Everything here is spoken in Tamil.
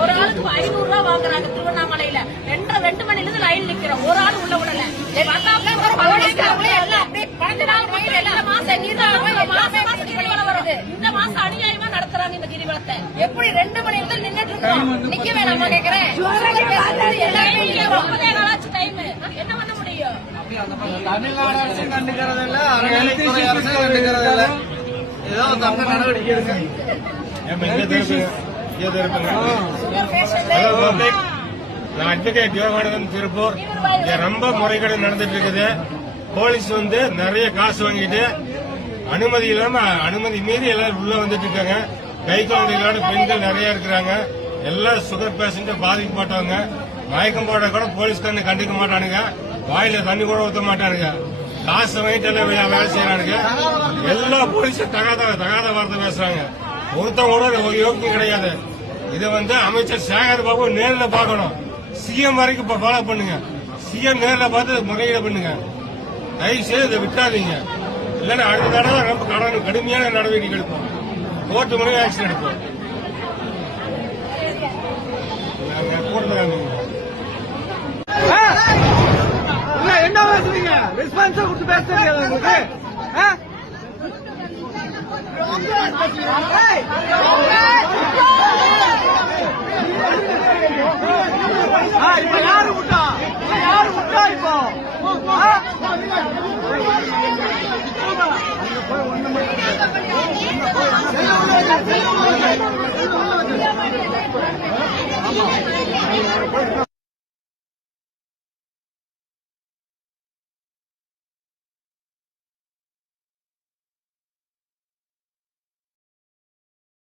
ஒரு ஆளுக்கு 500 ரூபாய் வாங்குறாங்க திருவண்ணாமலையில. 2 மணில இருந்து லைன் நிக்கிறோம். ஒரு ஆள் உள்ள விடல. இந்த மாசம் அநியாயமா நடத்துறாங்க இந்த கிரிவலத்தை. எப்படி 2 மணி இருந்து நின்னுட்டு இருக்கோம்? நிக்க வேணாமா கேக்குறேன். டைம் என்ன பண்ண முடியும்? தமிழ்நாடு அரசும் கண்டுக்கிறது இல்ல, அறநிலைத்துறை அரசும் கண்டுக்கிறது இல்ல. ஏதோ தக்க நடவடிக்கை எடுங்க. நான் அட்வொகேட் யோகானந்தன் திருப்பூர். ரொம்ப முறைகேடு நடந்துட்டு இருக்குது. போலீஸ் வந்து நிறைய காசு வாங்கிட்டு அனுமதி இல்லாம அனுமதி மீறி எல்லாரும் உள்ள வந்துட்டு இருக்காங்க. கை குழந்தைகளோட பெண்கள் நிறைய இருக்கிறாங்க. எல்லாம் சுகர் பேஷண்ட் பாதிக்கப்பட்டவங்க. மயக்கம் போட கூட போலீஸ்காரங்க கண்டுக்க மாட்டானுங்க. வாயில தண்ணி கூட ஊத்த மாட்டானுங்க. காசு வாங்கிட்டு எல்லாம் வேலை செய்யறானுங்க. எல்லா போலீஸும் தகாத வார்த்தை பேசுறாங்க. ஒருத்தவங்க கூட ஒரு யோக்கியம் கிடையாது. இதை வந்து அமைச்சர் சேகர் பாபு நேரில் பார்க்கணும். சிஎம் வரைக்கும் ஃபாலோ பண்ணுங்க. சிஎம் நேரில் பார்த்து முறையீடு பண்ணுங்க. தயவு செய்து இதை விட்டாதீங்க. இல்லைன்னா அடுத்த தடவை ரொம்ப கடுமையான நடவடிக்கை எடுப்போம். கோர்ட்டு மூலம் ஆக்ஷன் எடுப்போம். என்ன பேசுறீங்க? ரெஸ்பான்ஸா கொடுத்து பேசுறீங்க உங்களுக்கு. இப்ப யாரு விட்டா இப்போ